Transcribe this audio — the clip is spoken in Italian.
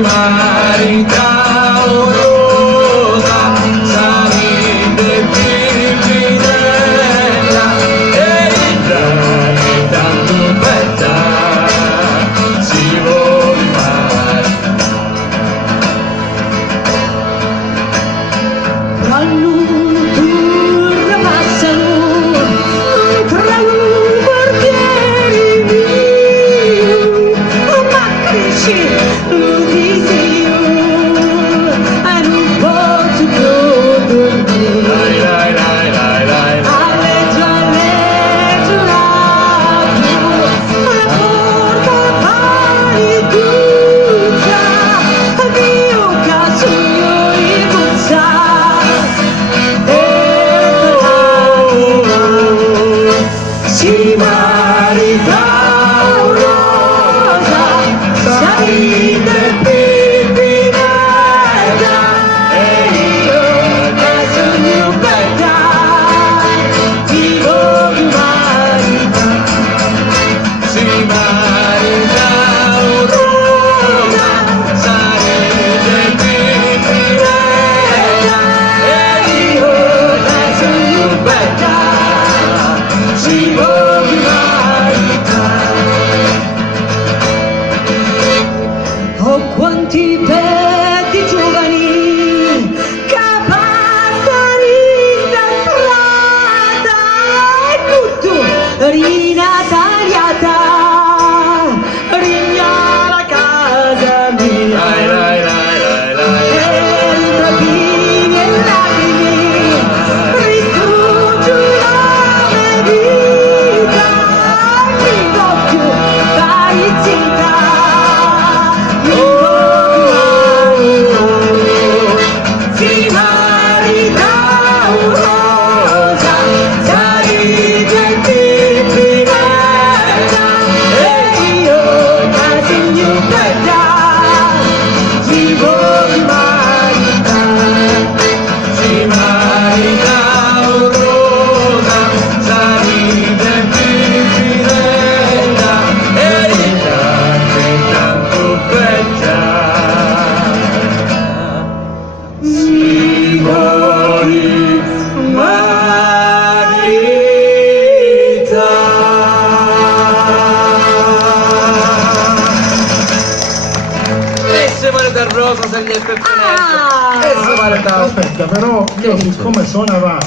Marita Rosa, salite Pimpinella, e Italia tanto bella, si vuole Vanno turra passano tra i quartieri mio, ma cresce lo disegno e non posso più dormire. Alleggia, la porta pari chiusa, mio casugno in buzza. Si marita rosa, salite Pimpinella, e io che sogno bella, ti voglio marita. si marita rosa, salite Pimpinella, E io che sogno bella, si vuole marita. oh quanti petti giovani che passano in strada e tutto rinataliata rigna la casa mia e rapine e lacrime rifuggio la mia vita mi voglio fare zitta. Si marita rosa, salite Pimpinella, e io che sogno bella, ti voglio marita. Si marita rosa, salite Pimpinella, e Italia tanto bella, si vuole marita. E se marita rosa, se gli è pepinella, e se marita. Aspetta, però io siccome sono avanti